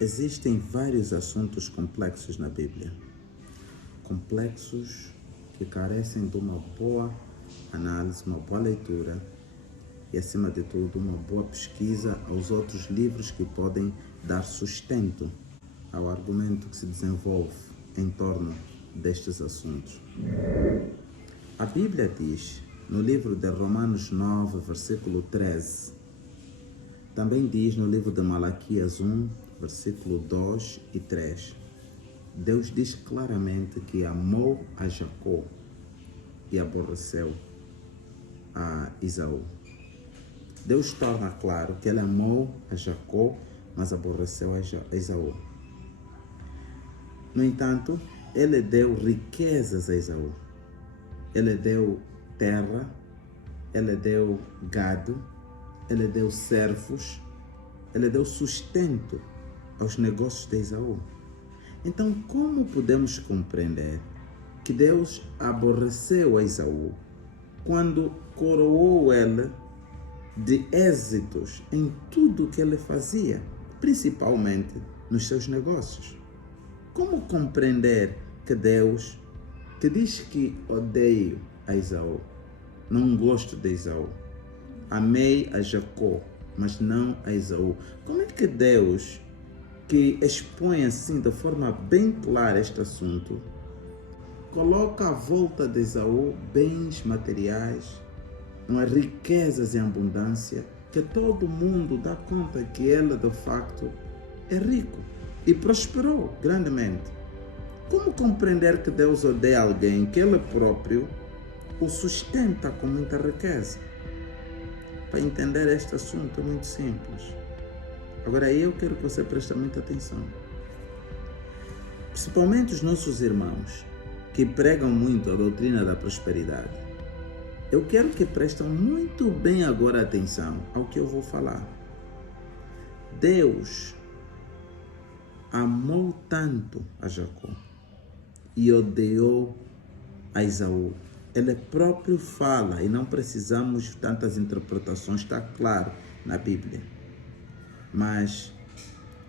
Existem vários assuntos complexos na Bíblia. Complexos que carecem de uma boa análise, uma boa leitura e, acima de tudo, uma boa pesquisa aos outros livros que podem dar sustento ao argumento que se desenvolve em torno destes assuntos. A Bíblia diz, no livro de Romanos 9, versículo 13, também diz no livro de Malaquias 1, versículo 2 e 3, Deus diz claramente que amou a Jacó e aborreceu a Esaú. Deus torna claro que ele amou a Jacó, mas aborreceu a Esaú. No entanto, ele deu riquezas a Esaú. Ele deu terra, ele deu gado, ele deu servos, ele deu sustento aos negócios de Esaú. Então, como podemos compreender que Deus aborreceu a Esaú quando coroou ele de êxitos em tudo o que ele fazia, principalmente nos seus negócios? Como compreender que Deus, que diz que odeio a Esaú, não gosto de Esaú, amei a Jacó, mas não a Esaú? Como é que Deus, que expõe assim de forma bem clara este assunto, coloca à volta de Esaú bens materiais, riquezas em abundância, que todo mundo dá conta que ele de facto é rico e prosperou grandemente? Como compreender que Deus odeia alguém que ele próprio o sustenta com muita riqueza? Para entender este assunto é muito simples. Agora eu quero que você preste muita atenção. Principalmente os nossos irmãos que pregam muito a doutrina da prosperidade. Eu quero que prestem muito bem agora atenção ao que eu vou falar. Deus amou tanto a Jacó e odiou a Esaú. Ele próprio fala, e não precisamos de tantas interpretações, está claro na Bíblia. Mas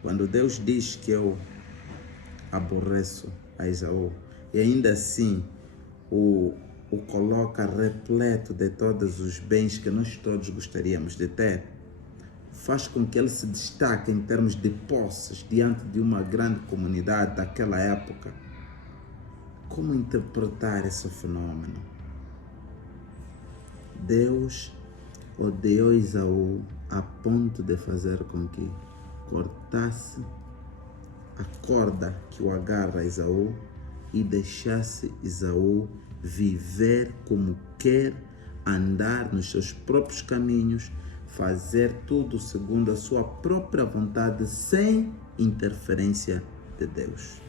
quando Deus diz que eu aborreço a Esaú, e ainda assim o coloca repleto de todos os bens que nós todos gostaríamos de ter, faz com que ele se destaque em termos de posses diante de uma grande comunidade daquela época. Como interpretar esse fenômeno? Deus odiou Esaú a ponto de fazer com que cortasse a corda que o agarra a Esaú e deixasse Esaú viver como quer, andar nos seus próprios caminhos, fazer tudo segundo a sua própria vontade, sem interferência de Deus.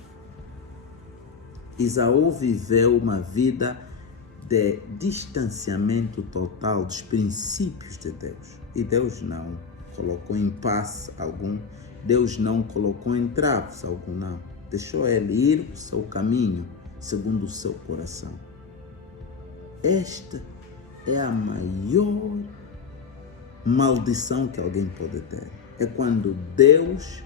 Esaú viveu uma vida de distanciamento total dos princípios de Deus. E Deus não colocou em paz algum, Deus não colocou em traves algum, não. Deixou ele ir o seu caminho, segundo o seu coração. Esta é a maior maldição que alguém pode ter. É quando Deus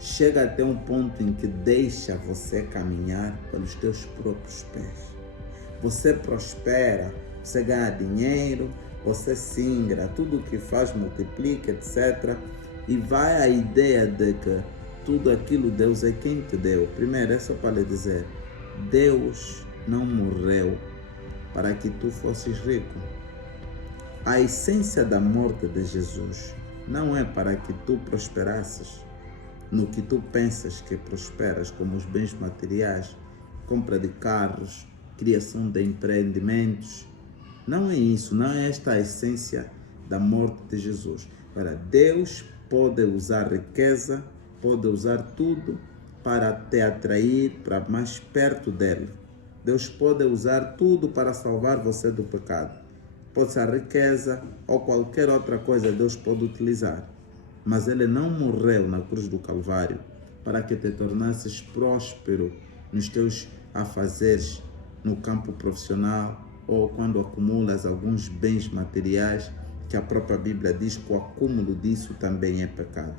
chega até um ponto em que deixa você caminhar pelos teus próprios pés. Você prospera, você ganha dinheiro, você se ingra, tudo o que faz multiplica, etc. E vai a ideia de que tudo aquilo Deus é quem te deu. Primeiro, é só para lhe dizer, Deus não morreu para que tu fosses rico. A essência da morte de Jesus não é para que tu prosperasses no que tu pensas que prosperas, como os bens materiais, compra de carros, criação de empreendimentos. Não é isso, não é esta a essência da morte de Jesus. Para Deus pode usar riqueza, pode usar tudo para te atrair para mais perto dele. Deus pode usar tudo para salvar você do pecado. Pode ser a riqueza ou qualquer outra coisa Deus pode utilizar. Mas ele não morreu na cruz do Calvário para que te tornasses próspero nos teus afazeres no campo profissional ou quando acumulas alguns bens materiais, que a própria Bíblia diz que o acúmulo disso também é pecado.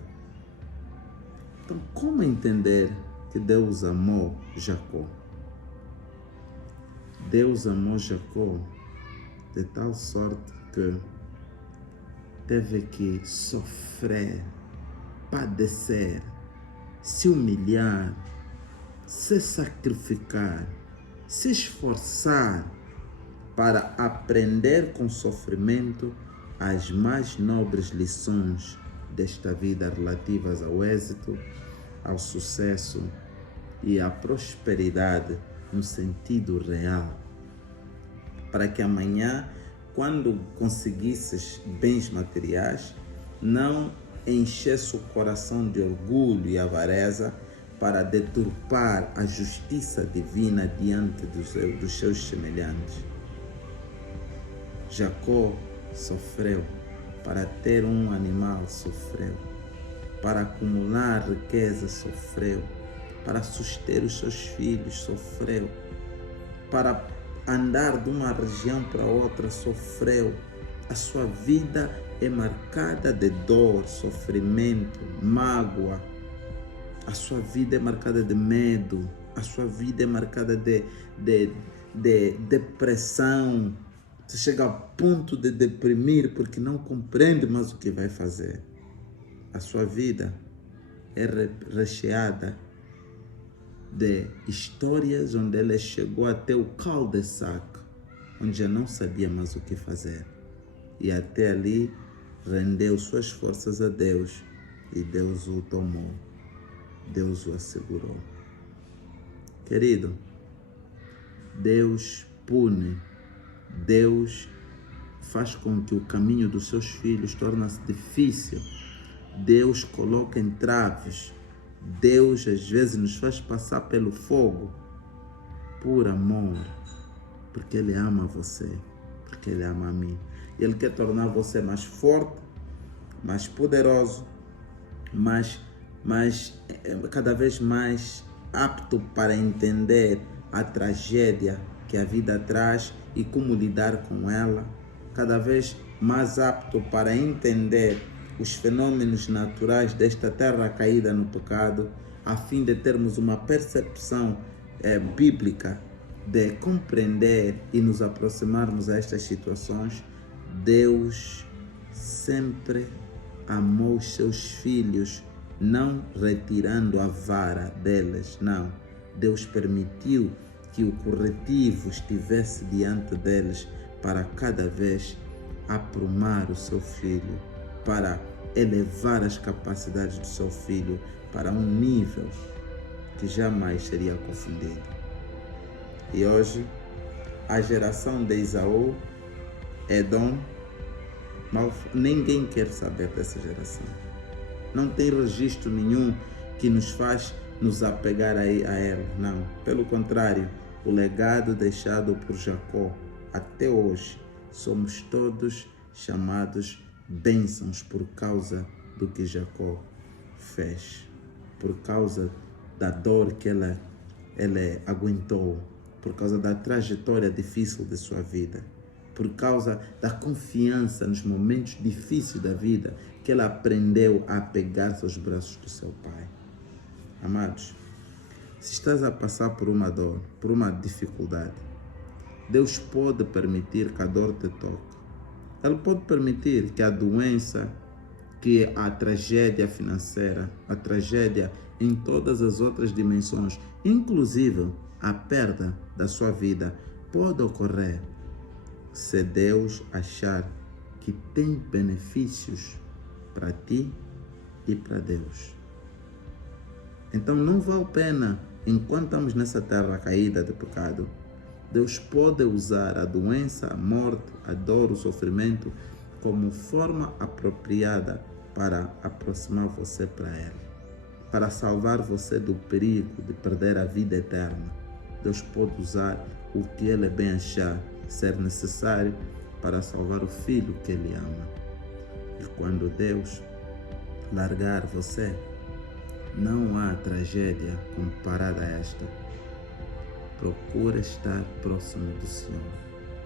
Então, como entender que Deus amou Jacó? Deus amou Jacó de tal sorte que teve que sofrer, padecer, se humilhar, se sacrificar, se esforçar para aprender com sofrimento as mais nobres lições desta vida relativas ao êxito, ao sucesso e à prosperidade no sentido real, para que amanhã, quando conseguisses bens materiais, não enchesse o coração de orgulho e avareza para deturpar a justiça divina diante dos seus semelhantes. Jacó sofreu para ter um animal, sofreu para acumular riqueza, sofreu para suster os seus filhos, sofreu para andar de uma região para outra, sofreu. A sua vida é marcada de dor, sofrimento, mágoa. A sua vida é marcada de medo. A sua vida é marcada de depressão. Você chega a ponto de deprimir porque não compreende mais o que vai fazer. A sua vida é recheada de histórias onde ele chegou até o cul-de-sac, onde já não sabia mais o que fazer. E até ali rendeu suas forças a Deus e Deus o tomou. Deus o assegurou. Querido, Deus pune, Deus faz com que o caminho dos seus filhos torne-se difícil. Deus coloca entraves. Deus às vezes nos faz passar pelo fogo por amor, porque Ele ama você, porque Ele ama a mim. Ele quer tornar você mais forte, mais poderoso, cada vez mais apto para entender a tragédia que a vida traz e como lidar com ela, cada vez mais apto para entender os fenômenos naturais desta terra caída no pecado, a fim de termos uma percepção bíblica de compreender e nos aproximarmos a estas situações. Deus sempre amou os seus filhos, não retirando a vara deles, não. Deus permitiu que o corretivo estivesse diante deles para cada vez aprumar o seu filho, para elevar as capacidades do seu filho para um nível que jamais seria confundido. E hoje, a geração de Esaú, Edom, ninguém quer saber dessa geração. Não tem registro nenhum que nos faz nos apegar a ela, não. Pelo contrário, o legado deixado por Jacó até hoje, somos todos chamados bênçãos por causa do que Jacó fez, por causa da dor que ele aguentou, por causa da trajetória difícil de sua vida, por causa da confiança nos momentos difíceis da vida que ele aprendeu a apegar-se aos braços do seu pai. Amados, se estás a passar por uma dor, por uma dificuldade, Deus pode permitir que a dor te toque. Ele pode permitir que a doença, que a tragédia financeira, a tragédia em todas as outras dimensões, inclusive a perda da sua vida, pode ocorrer se Deus achar que tem benefícios para ti e para Deus. Então não vale a pena, enquanto estamos nessa terra caída de pecado, Deus pode usar a doença, a morte, a dor, o sofrimento como forma apropriada para aproximar você para Ele, para salvar você do perigo de perder a vida eterna. Deus pode usar o que Ele bem achar ser necessário para salvar o filho que Ele ama. E quando Deus largar você, não há tragédia comparada a esta. Procura estar próximo do Senhor.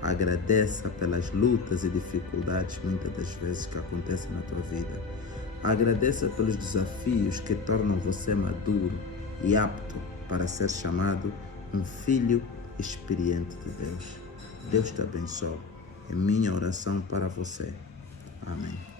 Agradeça pelas lutas e dificuldades muitas das vezes que acontecem na tua vida. Agradeça pelos desafios que tornam você maduro e apto para ser chamado um filho experiente de Deus. Deus te abençoe. É minha oração para você. Amém.